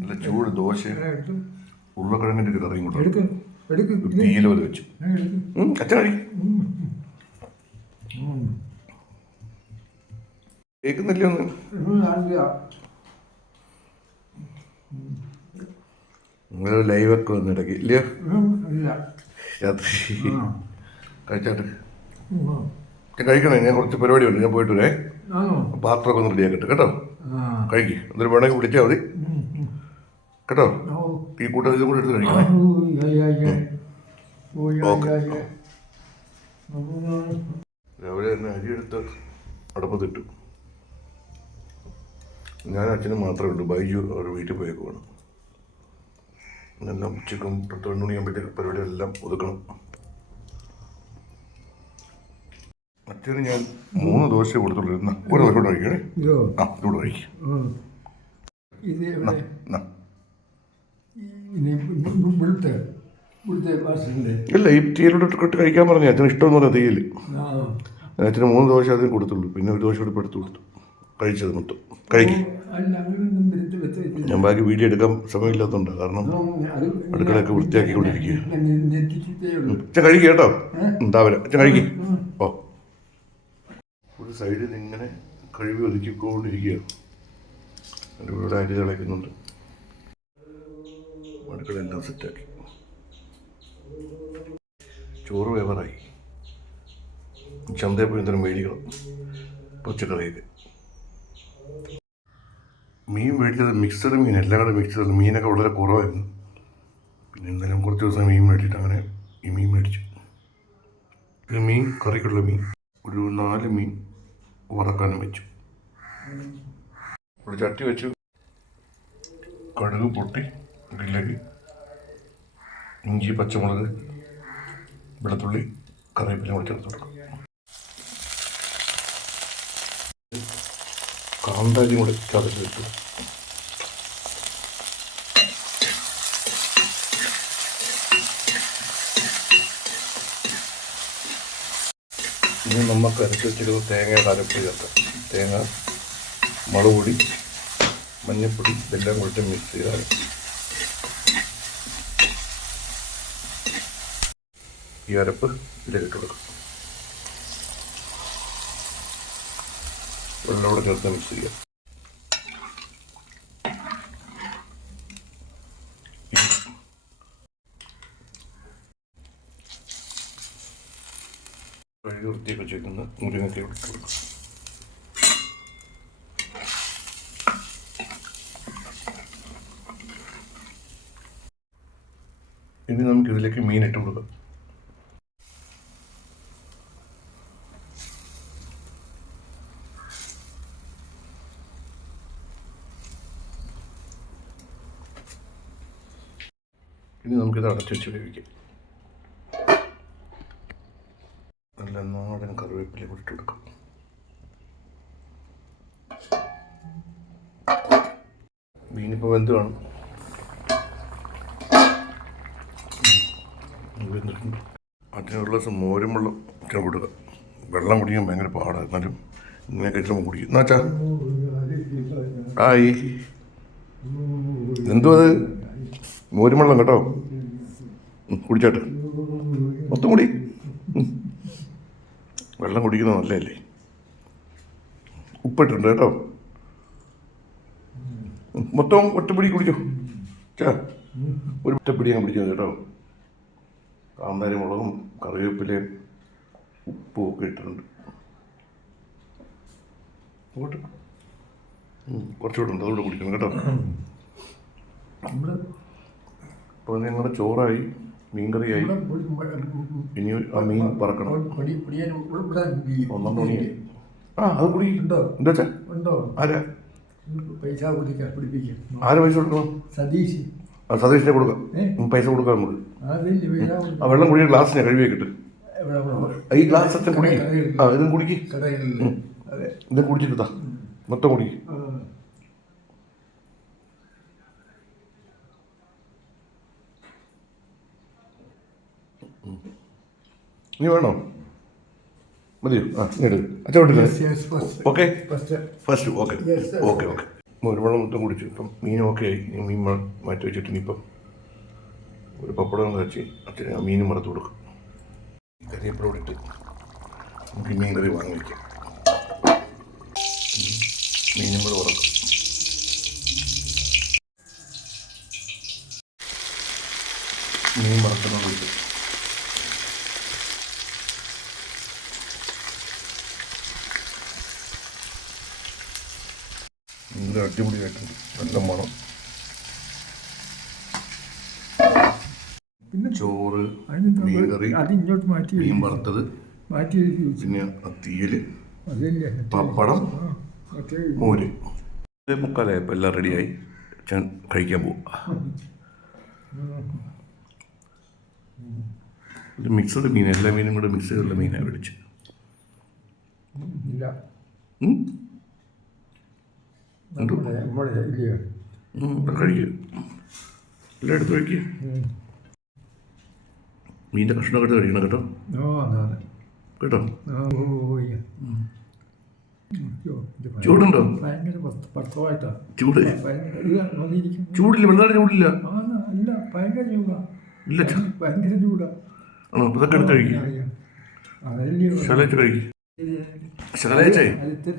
നല്ല ചൂട് ദോശ ഉരുളക്കിഴങ്ങിന്റെ ഒരു കറിയും കൂടെ. പോലെ വെച്ചു. കഴി കേൾക്കുന്നില്ല ഒന്ന്? നിങ്ങളൊരു ലൈവൊക്കെ വന്ന് ഇടയ്ക്ക് ഇല്ലയോ? രാത്രി. കഴിച്ചാട്ട്. കഴിക്കണേ? ഞാൻ കുറച്ച് പരിപാടി ഉണ്ട് ഞാൻ പോയിട്ട് വരേ. പാത്രമൊക്കെ ഒന്ന് റെഡിയാക്കട്ടെ കേട്ടോ? കഴിക്ക്. എന്നിട്ട് വേണമെങ്കിൽ വിളിച്ചാൽ മതി. കേട്ടോ? ഈ ഈ കൂട്ടത്തിൽ കൂടെ എടുത്ത് കഴിക്കണേ. രാവിലെ തന്നെ അരിയെടുത്ത് അടപ്പത്തിട്ടു ഞാൻ അച്ഛനും മാത്രമേ ഉള്ളൂ. ബൈജു അവർ വീട്ടിൽ പോയേക്കുവാണ്. എല്ലാം ഉച്ചക്കും പത്ത് പതിനൊന്ന് മണിയാകുമ്പോഴത്തേക്ക് പരിപാടിയെല്ലാം ഒതുക്കണം. അച്ഛന് ഞാൻ മൂന്ന് ദോശ കൊടുത്തുള്ളൂ ഒരു ദോശ കൂടെ കഴിക്കണേ? ഇതോ? ആ ഇതോടെ കഴിക്കും ഉം. ഇത് ഇവിടെ എന്നാ ഇനി ഇവിടുത്തെ ഇവിടുത്തെ ഭാഷയുണ്ട് ഇല്ല ഈ തീയിലോട്ട് ഇട്ട് കഴിക്കാൻ പറഞ്ഞു. അച്ഛന് ഇഷ്ടമെന്ന് എന്ന് തീയിൽ. അച്ഛന് മൂന്ന് ദോശ അതിന് കൊടുത്തുള്ളൂ. പിന്നെ ഒരു ദോശ കൂടി എടുത്ത് കൊടുത്തു. കഴിച്ചത് മൊത്തം. കഴിക്കും. ഞാൻ ബാക്കി വീഡിയോ എടുക്കാൻ സമയമില്ലാത്തതുണ്ട് കാരണം അടുക്കളയൊക്കെ വൃത്തിയാക്കി കൊണ്ടിരിക്കുക. അച്ഛൻ കഴിക്കുക കേട്ടോ. ഉണ്ടാവില്ല അച്ഛൻ കഴിക്കും. ഓ ഒരു സൈഡിൽ ഇങ്ങനെ കഴുകി ഒതുക്കിക്കൊണ്ടിരിക്കുക ഇവിടെ അരി തിളയ്ക്കുന്നുണ്ട് അടുക്കളയെല്ലാം സെറ്റാക്കി. ചോറ് വേവറായി. ചന്തയിൽ പോയി എന്തെങ്കിലും മേടിക്കണം. പച്ചക്കറിയിൽ മീൻ മേടിച്ചത് മിക്സഡ് മീൻ എല്ലാം കൂടെ മിക്സ് ചെയ്തത് മീനൊക്കെ വളരെ കുറവായിരുന്നു. പിന്നെ എന്തായാലും കുറച്ച് ദിവസം മീൻ മേടിച്ചിട്ട് അങ്ങനെ ഈ മീൻ മേടിച്ചു. ഇത് മീൻ കറിക്കുള്ള മീൻ. ഒരു നാല് മീൻ വറക്കാനും വെച്ചു. ഒരു ചട്ടി വെച്ചു. കടുക് പൊട്ടി. ഇതിലേക്ക് ഇഞ്ചി പച്ചമുളക് വെളുത്തുള്ളി കറിവേപ്പില കൂടി ചേർത്ത് കൊടുക്കും. കാന്താരി കൂടി ചതച്ച് കിട്ടും ഇനി നമുക്ക് അരച്ച് വെച്ചിരുന്ന തേങ്ങയുടെ അരപ്പ് ചേർക്കാം തേങ്ങ മുളക് പൊടി മഞ്ഞൾപ്പൊടി ഇതെല്ലാം കൂടി മിക്സ് ചെയ്താൽ ഈ അരപ്പ് ഇതിലിട്ട് കൊടുക്കും. കൊടുക്കാം ചേർത്ത് മിക്സ് ചെയ്യാം. കഴുകി വൃത്തിയൊക്കെ വെച്ചേക്കുന്ന മുരിങ്ങയ്ക്ക് ഇട്ട് കൊടുക്കും. ഇനി നമുക്ക് ഇതിലേക്ക് മീൻ ഇട്ട് കൊടുക്കാം. ഇനി നമുക്കിത് അടച്ചു വെച്ച് വേവിക്കാം. നല്ല നാടൻ കറിവേപ്പില കൂടി ഇട്ട് കൊടുക്കാം. മീനിപ്പോൾ വെന്ത് കാണും. വെന്തിട്ടുണ്ട് അതിനുള്ള ദിവസം മോരും വെള്ളം കൊടുക്കുക വെള്ളം കുടിക്കാൻ ഭയങ്കര പാടാണ് എന്നാലും ഇങ്ങനെ കഴിച്ചുമ്പോൾ കുടിക്കും. എന്നാച്ചാ ആയി. എന്തോ അത്? മോരും വെള്ളം കേട്ടോ കുടിച്ചോട്ടെ. മൊത്തം കുടി. വെള്ളം കുടിക്കുന്നത് നല്ലതല്ലേ? ഉപ്പിട്ടുണ്ട് കേട്ടോ. മൊത്തം ഒറ്റപ്പിടി കുടിച്ചോ. ചാ ഒരു ഒറ്റപ്പിടി ഞാൻ പിടിച്ചത് കേട്ടോ. കാന്താരി മുളകും കറിവേപ്പിലയും ഉപ്പും ഒക്കെ ഇട്ടിട്ടുണ്ട്. കുറച്ചുകൂടെ ഉണ്ട്. അതുകൊണ്ട് കുടിക്കണം കേട്ടോ. നമ്മൾ അപ്പോൾ ഞങ്ങളുടെ ചോറായി മീൻകറിയായി. ഇനി ആ മീൻ പറക്കണം ഒന്നാം മണിയായി ആ അത് കുടി ഉണ്ടോ? ഉണ്ടോ? ആരാ? പൈസ കൊടുക്കാം പിടിപ്പിക്കാം. ആര് പൈസ കൊടുക്കണം? സതീഷ് ആ സതീഷിനെ കൊടുക്കാം? പൈസ കൊടുക്കാം നമുക്ക്. ആ വെള്ളം കുടിയ ഗ്ലാസ്സിനെ കഴുകി കിട്ടും ഇവിടെ ഇവിടെ ഈ ഗ്ലാസ് അച്ഛൻ കുടിക്കും. ആ ഇതും കുടിക്ക്. ഇതും കുടിച്ചിട്ടാ മൊത്തം കുടിക്ക് ആ. ഇനി വേണോ? മതിയോ? ആ ഇങ്ങോട്ട് yes, okay first okay. Okay okay ഒരുപാട് മൊത്തം കുടിച്ചു. ഇപ്പം മീൻ ഓക്കെ ആയി. മീൻ മാറ്റി വെച്ചിട്ട് ഇനിയിപ്പം ഒരു പപ്പടം കഴിച്ച് അച്ഛന് ആ മീനും വറുത്ത് കൊടുക്കും. കരിയപ്പഴം ഇട്ട് നമുക്ക് മീൻ കറി വാങ്ങി വയ്ക്കാം മീനും കൂടെ വറക്കും. ഇത് അടിപൊളിയായിട്ടുണ്ട് നല്ല മണം. പിന്നെ ചോറ് അതിന് മീൻ കറി അത് ഇങ്ങോട്ട് മാറ്റി മീൻ. വറുത്തത് മാറ്റി പിന്നെ തീയൽ പപ്പടം മോര്. മുക്കാലായപ്പോൾ മുക്കാലായി എല്ലാം റെഡിയായി ഞാൻ കഴിക്കാൻ പോവും. ഇത് മിക്സഡ് മീൻ എല്ലാ മീനും കൂടെ മിക്സ് ചെയ്തുള്ള മീനാണ് മേടിച്ച്. ഇല്ല? നമ്മുടെ നമ്മുടെ ഇല്ല ഉം, ഇത് കഴിക്കും. എല്ലാം എടുത്ത്. മീന്റെ കഷ്ണമൊക്കെ എടുത്ത് കഴിക്കണം കേട്ടോ. കേട്ടോ? ചൂടുണ്ടോ? ചൂട്? ചൂടില്ല വെള്ളാട് ചൂടില്ല. ഇല്ല ഭയങ്കര ചൂടാ. ആണോ? അപ്പോൾ ഇതൊക്കെ എടുത്ത് കഴിക്കും. ശകലേച്ച് കഴിക്കും. ശകലേച്ചേ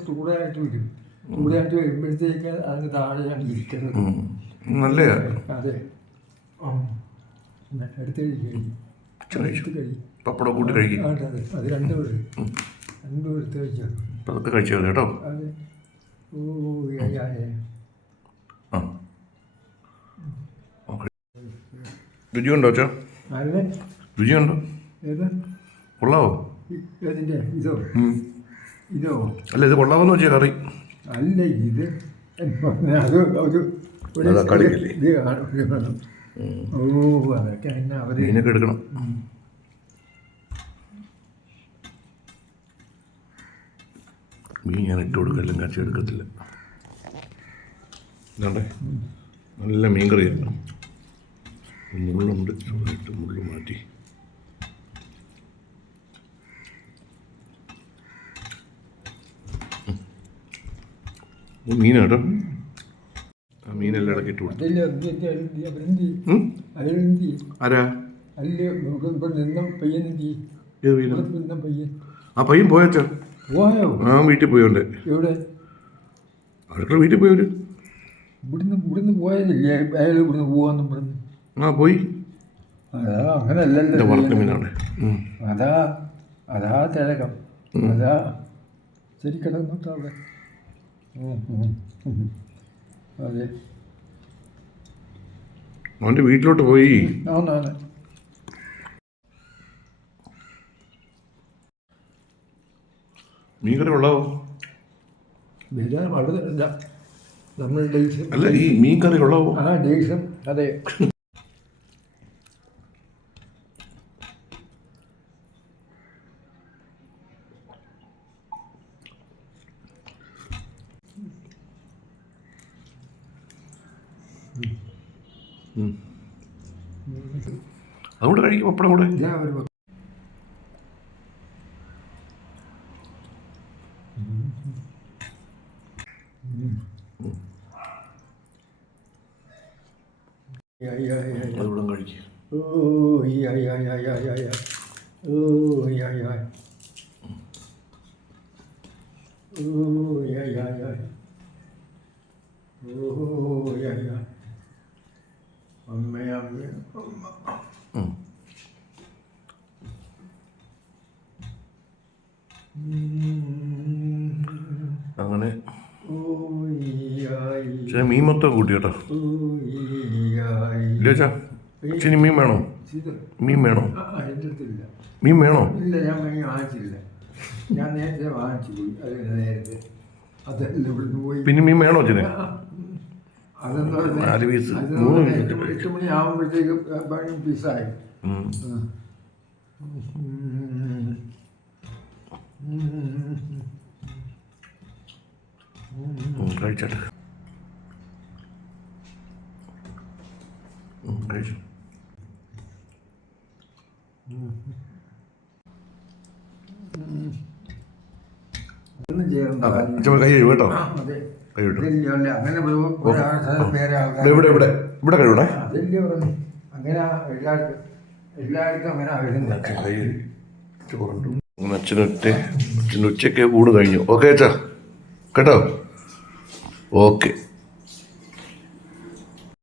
ചൂടായിട്ട് വരും. ചൂടായിട്ട് വരുമ്പോഴത്തേക്ക് അതിന് താഴെയാണ് ഇരിക്കുന്നത്. നല്ല അതെ. എടുത്ത് കഴിക്കും കഴിക്കും പപ്പടം കൂട്ടി കഴിക്കും. അതെ രണ്ടും രണ്ടും എടുത്ത് അതൊക്കെ കഴിച്ചു കേട്ടോ? അതെ. ഓ. ആ. രുചിയുണ്ടോ അച്ഛാ? രുചിയുണ്ടോ ഏത്? കൊള്ളാവോ? ഇതോ. ഇതോ? അല്ല ഇത് കൊള്ളാവോന്ന് വെച്ചാൽ കറി. അല്ല ഇത് അത് ഒരു കളിക്കല്ലേ? ഓ അതൊക്കെ എന്നാ മീനൊക്കെ എടുക്കണം. മീൻ ഞാൻ ഇട്ട് കൊടുക്കും എല്ലാം കാച്ചി എടുക്കത്തില്ല. ഇതാണ്ടേ. നല്ല മീൻ കറിയാണ് മുള്ളുണ്ട് ചൂടായിട്ട് മുള്ളു മാറ്റി. ഉം. കേട്ടോ ആ മീനെല്ലാം ഇടയ്ക്ക് ഇട്ട് കൊടുത്തു? ആരാ? ആ പയ്യൻ പോയച്ചോ പോയോ? ആ വീട്ടിൽ പോയോണ്ട്. എവിടെ? അടുക്കള വീട്ടിൽ പോയവര്. ഇവിടുന്ന് ഇവിടുന്ന് പോയതില്ലേ? അയാൾ ഇവിടുന്ന് പോവാന്നും പറഞ്ഞു. ആ പോയി. അതാ അങ്ങനല്ലല്ലോ വളർത്ത ചെയ്യുന്നത്. മീനാണ്. ഉം. അതാ അതാ തിരകം അതാ. ശരി കിടന്നോട്ടെ അവിടെ. ഉം, ഉം, ഉം. അതെ. അവന്റെ വീട്ടിലോട്ട് പോയി. ആന്നാണ് മീൻ കറി കൊള്ളാവോ വില വളരെ നമ്മൾ അല്ല ഈ മീൻകറി കൊള്ളാവോ ആ ഡേയ്സും അതെ. അതുകൊണ്ട് കഴിക്കും അപ്പടം കൂടെ ഓ യാ യാ യാ ഓ യാ യാ അങ്ങനെ. ചില മീൻ മൊത്തം കൂട്ടി കേട്ടോ. ഇല്ല ചാ ഇച്ചിരി മീൻ വേണോ? മീൻ വേണോ? മീൻ വേണോ? ഇല്ല ഞാൻ വാങ്ങി വാങ്ങിച്ചില്ല. ഞാൻ നേരത്തെ വാങ്ങിച്ചു പോയി നേരത്തെ. അതല്ല ഇവിടുന്ന് പോയി. പിന്നെ മീൻ വേണോ പറഞ്ഞാൽ നാല് പീസ് മൂന്ന് പറഞ്ഞാൽ പീസ് എട്ട് എട്ട് മണി ആകുമ്പോഴത്തേക്ക് പണി പീസായി ഉം. ഉം, കഴിച്ചോട്ടെ ഉം, കഴിച്ചു കൈ കഴിയും കേട്ടോ. അങ്ങനെ ഇവിടെ ഇവിടെ ഇവിടെ അങ്ങനെ അച്ഛനൊറ്റ അച്ഛൻ ഉച്ചയ്ക്ക് ഊണ് കഴിഞ്ഞു. ഓക്കെ അച്ഛാ. കേട്ടോ? ഓക്കെ.